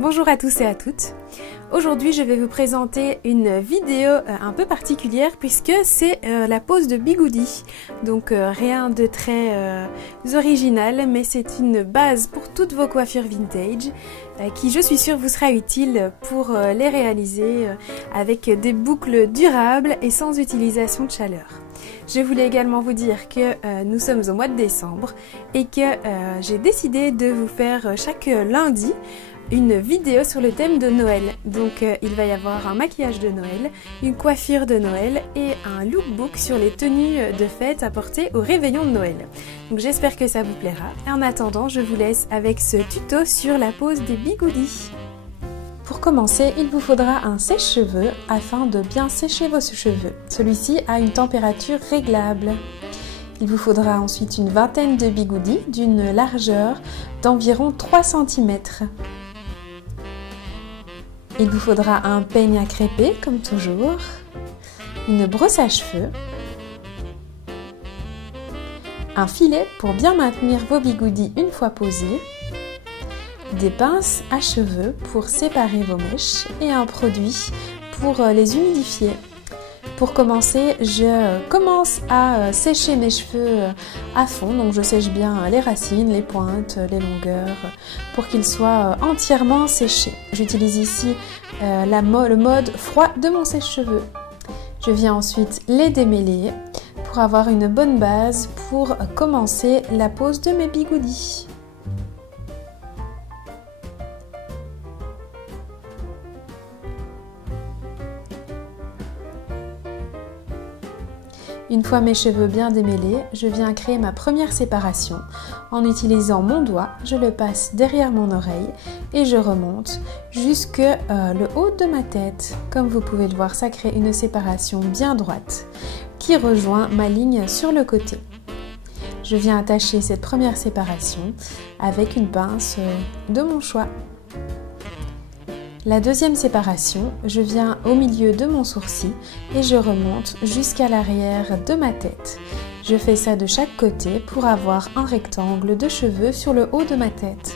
Bonjour à tous et à toutes. Aujourd'hui, je vais vous présenter une vidéo un peu particulière puisque c'est la pose de bigoudi. Donc rien de très original, mais c'est une base pour toutes vos coiffures vintage qui, je suis sûre, vous sera utile pour les réaliser avec des boucles durables et sans utilisation de chaleur. Je voulais également vous dire que nous sommes au mois de décembre et que j'ai décidé de vous faire chaque lundi une vidéo sur le thème de Noël. Donc il va y avoir un maquillage de Noël, une coiffure de Noël et un lookbook sur les tenues de fête à porter au réveillon de Noël. Donc j'espère que ça vous plaira. Et en attendant, je vous laisse avec ce tuto sur la pose des bigoudis. Pour commencer, il vous faudra un sèche-cheveux afin de bien sécher vos cheveux. Celui-ci a une température réglable. Il vous faudra ensuite une vingtaine de bigoudis d'une largeur d'environ 3 cm. Il vous faudra un peigne à crêper, comme toujours, une brosse à cheveux, un filet pour bien maintenir vos bigoudis une fois posés, des pinces à cheveux pour séparer vos mèches et un produit pour les humidifier. Pour commencer, je commence à sécher mes cheveux à fond, donc je sèche bien les racines, les pointes, les longueurs, pour qu'ils soient entièrement séchés. J'utilise ici le mode froid de mon sèche-cheveux. Je viens ensuite les démêler pour avoir une bonne base pour commencer la pose de mes bigoudis. Une fois mes cheveux bien démêlés, je viens créer ma première séparation. En utilisant mon doigt, je le passe derrière mon oreille et je remonte jusque le haut de ma tête. Comme vous pouvez le voir, ça crée une séparation bien droite qui rejoint ma ligne sur le côté. Je viens attacher cette première séparation avec une pince de mon choix. La deuxième séparation, je viens au milieu de mon sourcil et je remonte jusqu'à l'arrière de ma tête. Je fais ça de chaque côté pour avoir un rectangle de cheveux sur le haut de ma tête.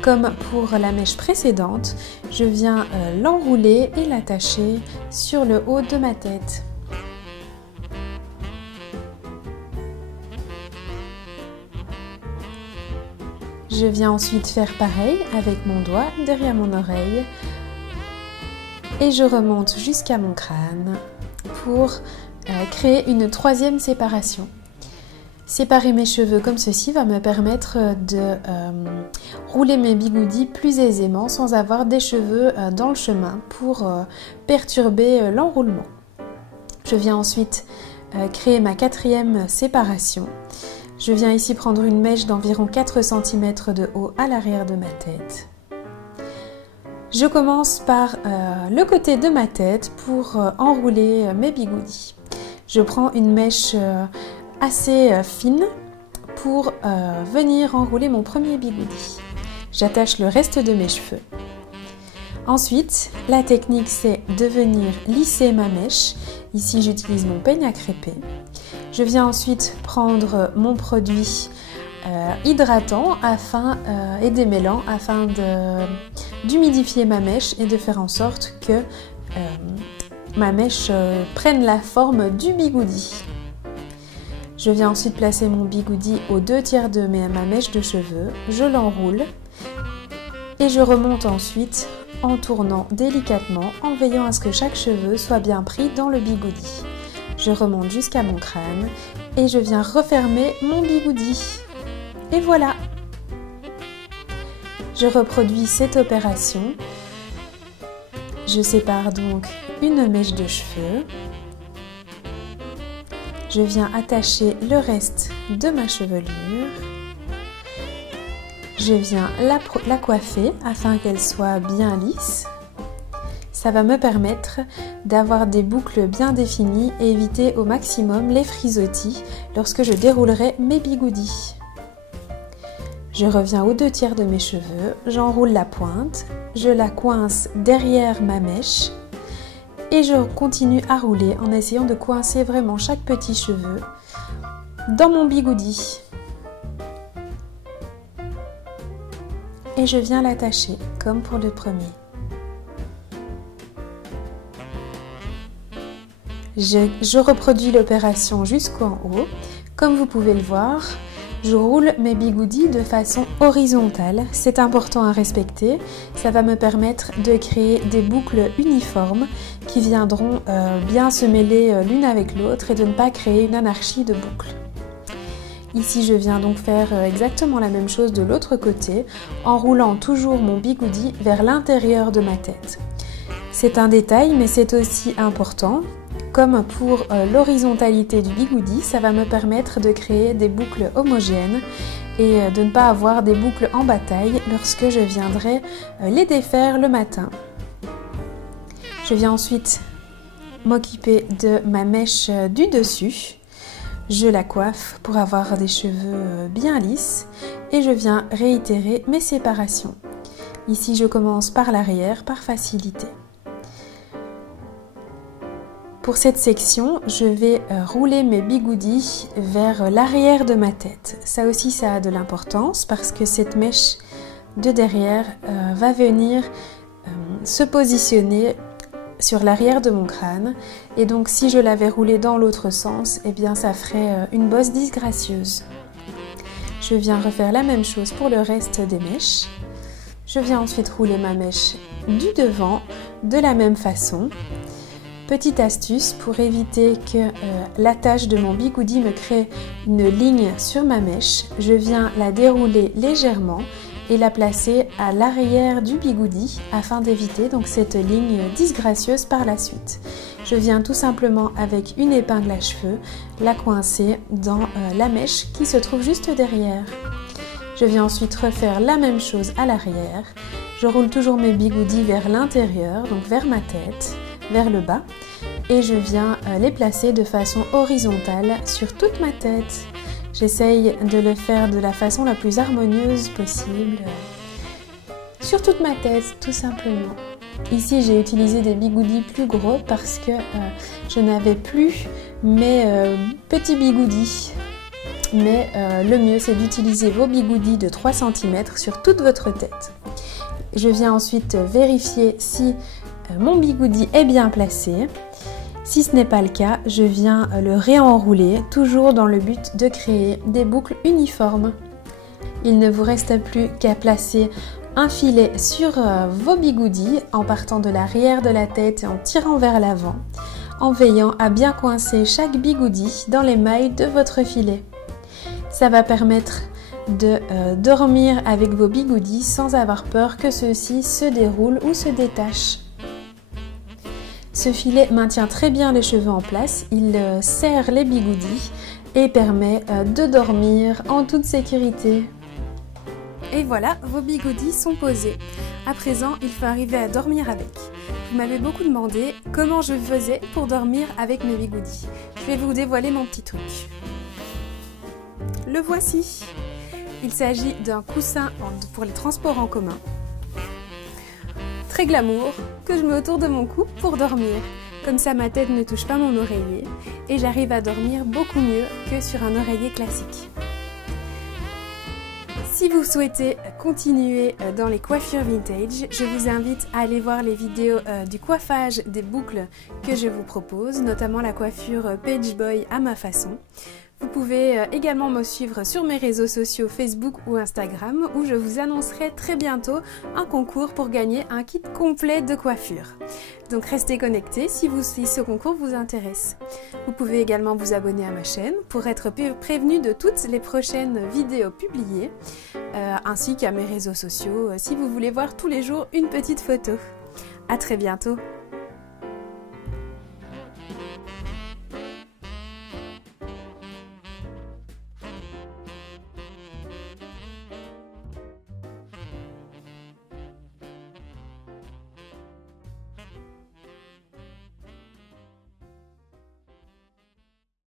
Comme pour la mèche précédente, je viens l'enrouler et l'attacher sur le haut de ma tête. Je viens ensuite faire pareil avec mon doigt derrière mon oreille. Et je remonte jusqu'à mon crâne pour créer une troisième séparation. Séparer mes cheveux comme ceci va me permettre de rouler mes bigoudis plus aisément sans avoir des cheveux dans le chemin pour perturber l'enroulement. Je viens ensuite créer ma quatrième séparation. Je viens ici prendre une mèche d'environ 4 cm de haut à l'arrière de ma tête. Je commence par le côté de ma tête pour enrouler mes bigoudis. Je prends une mèche assez fine pour venir enrouler mon premier bigoudi. J'attache le reste de mes cheveux. Ensuite, la technique c'est de venir lisser ma mèche. Ici j'utilise mon peigne à crêper. Je viens ensuite prendre mon produit hydratant et démêlant afin d'humidifier ma mèche et de faire en sorte que ma mèche prenne la forme du bigoudi. Je viens ensuite placer mon bigoudi aux 2/3 de ma mèche de cheveux, je l'enroule et je remonte ensuite en tournant délicatement en veillant à ce que chaque cheveu soit bien pris dans le bigoudi. Je remonte jusqu'à mon crâne et je viens refermer mon bigoudi. Et voilà! Je reproduis cette opération. Je sépare donc une mèche de cheveux. Je viens attacher le reste de ma chevelure. Je viens la coiffer afin qu'elle soit bien lisse. Ça va me permettre d'avoir des boucles bien définies et éviter au maximum les frisottis lorsque je déroulerai mes bigoudis. Je reviens aux 2/3 de mes cheveux, j'enroule la pointe, je la coince derrière ma mèche et je continue à rouler en essayant de coincer vraiment chaque petit cheveu dans mon bigoudi. Et et je viens l'attacher comme pour le premier. Je reproduis l'opération jusqu'en haut. Comme vous pouvez le voir, je roule mes bigoudis de façon horizontale. C'est important à respecter. Ça va me permettre de créer des boucles uniformes qui viendront bien se mêler l'une avec l'autre et de ne pas créer une anarchie de boucles. Ici, je viens donc faire exactement la même chose de l'autre côté en roulant toujours mon bigoudi vers l'intérieur de ma tête. C'est un détail, mais c'est aussi important. Comme pour l'horizontalité du bigoudi, ça va me permettre de créer des boucles homogènes et de ne pas avoir des boucles en bataille lorsque je viendrai les défaire le matin. Je viens ensuite m'occuper de ma mèche du dessus. Je la coiffe pour avoir des cheveux bien lisses et je viens réitérer mes séparations. Ici, je commence par l'arrière par facilité. Pour cette section, je vais rouler mes bigoudis vers l'arrière de ma tête. Ça aussi, ça a de l'importance parce que cette mèche de derrière va venir se positionner sur l'arrière de mon crâne. Et donc, si je l'avais roulé dans l'autre sens, eh bien, ça ferait une bosse disgracieuse. Je viens refaire la même chose pour le reste des mèches. Je viens ensuite rouler ma mèche du devant de la même façon. Petite astuce pour éviter que l'attache de mon bigoudi me crée une ligne sur ma mèche, je viens la dérouler légèrement et la placer à l'arrière du bigoudi afin d'éviter donc cette ligne disgracieuse par la suite. Je viens tout simplement avec une épingle à cheveux la coincer dans la mèche qui se trouve juste derrière. Je viens ensuite refaire la même chose à l'arrière. Je roule toujours mes bigoudis vers l'intérieur, donc vers ma tête, vers le bas, et je viens les placer de façon horizontale sur toute ma tête. J'essaye de le faire de la façon la plus harmonieuse possible sur toute ma tête, tout simplement. Ici, j'ai utilisé des bigoudis plus gros parce que je n'avais plus mes petits bigoudis. Mais le mieux, c'est d'utiliser vos bigoudis de 3 cm sur toute votre tête. Je viens ensuite vérifier si mon bigoudi est bien placé. Si ce n'est pas le cas, je viens le réenrouler, toujours dans le but de créer des boucles uniformes. Il ne vous reste plus qu'à placer un filet sur vos bigoudis en partant de l'arrière de la tête et en tirant vers l'avant, en veillant à bien coincer chaque bigoudi dans les mailles de votre filet. Ça va permettre de dormir avec vos bigoudis sans avoir peur que ceux-ci se déroulent ou se détachent. Ce filet maintient très bien les cheveux en place, il serre les bigoudis et permet de dormir en toute sécurité. Et voilà, vos bigoudis sont posés. À présent, il faut arriver à dormir avec. Vous m'avez beaucoup demandé comment je faisais pour dormir avec mes bigoudis. Je vais vous dévoiler mon petit truc. Le voici. Il s'agit d'un coussin pour les transports en commun. Très glamour, que je mets autour de mon cou pour dormir. Comme ça, ma tête ne touche pas mon oreiller et j'arrive à dormir beaucoup mieux que sur un oreiller classique. Si vous souhaitez continuer dans les coiffures vintage, je vous invite à aller voir les vidéos du coiffage des boucles que je vous propose, notamment la coiffure Page Boy à ma façon. Vous pouvez également me suivre sur mes réseaux sociaux Facebook ou Instagram où je vous annoncerai très bientôt un concours pour gagner un kit complet de coiffure. Donc restez connectés si ce concours vous intéresse. Vous pouvez également vous abonner à ma chaîne pour être prévenu de toutes les prochaines vidéos publiées, ainsi qu'à mes réseaux sociaux si vous voulez voir tous les jours une petite photo. À très bientôt!